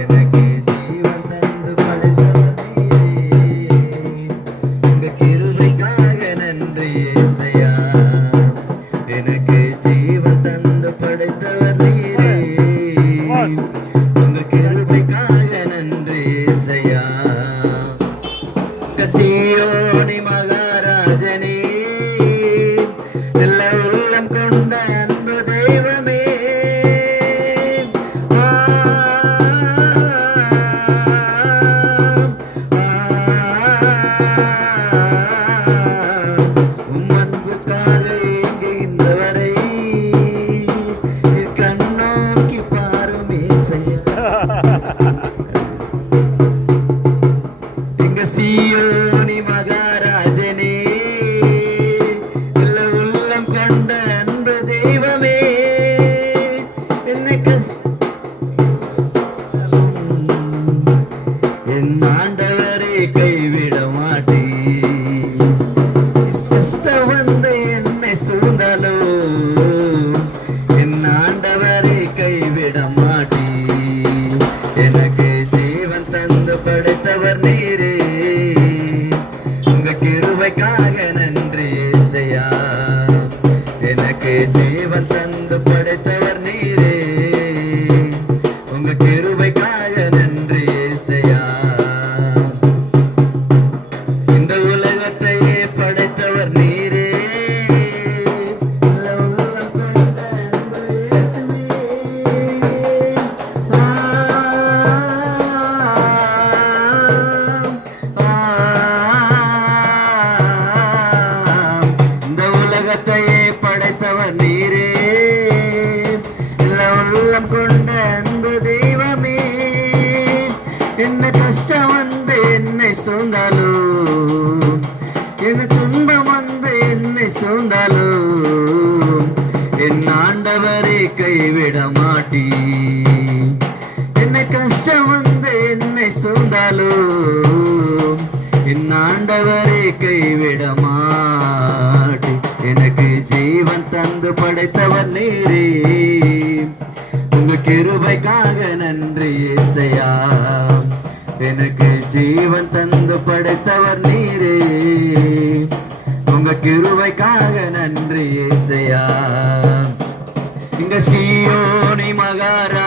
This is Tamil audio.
எனக்கு ஜீவன் தந்து படைத்தவர் நீரே. உங்க கிருபைக்காக நன்றி ஏசையா. எனக்கு ஜீவன் தந்து படைத்தவர் நீரே. உங்க கிருபைக்காக நன்றி ஏசையா. சீயோனி மகாராஜனே, நல்ல உள்ளம் கொண்ட அன்பு தெய்வமே, உம் அன்புக்காக ஏங்குகின்றவரை கண்ணோக்கி பாரும் ஏசையா. எங்க சீயோனி மகாராஜனே, நல்ல உள்ளம் கொண்ட அன்பு தெய்வமே, என்னை என் ஆண்டவரை கைவிட மாட்டே. கஷ்டம் வந்து என்னை சூழ்ந்தாலோ என் ஆண்டவரை கைவிட மாட்டே. எனக்கு ஜீவன் தந்து படைத்தவர் நீரே. உங்க கிருபைக்காக நன்றி ஏசையா. எனக்கு ஜீவன் தந்து படைத்தவர் நீரே. உங்க கிருபைக்காக நன்றி ஏசையா. இந்த உலகத்தையே படைத்தவர் நீரே. இந்த உலகத்தையே படைத்தவர் நீரே. உள்ளம் கொண்ட அன்பு தெய்வமே, என்ன கஷ்டம் வந்து என்னை சூழ்ந்தாலோ, என் துன்பம் வந்து என்னை சூழ்ந்தாலோ, என் ஆண்டவரை கைவிட மாட்டீ. என்ன கஷ்டம் வந்து என்னை சூழ்ந்தாலோ, என் ஆண்டவரை கைவிட மாட்டீ. எனக்கு ஜீவன் தந்து படைத்தவர் நீரே. உங்க கிருபைக்காக நன்றி ஏசையா. எனக்கு ஜீவன் தந்து படைத்தவர் நீரே. உங்க கிருபைக்காக நன்றி ஏசையா. இங்க சீயோனி மகாராஜனே,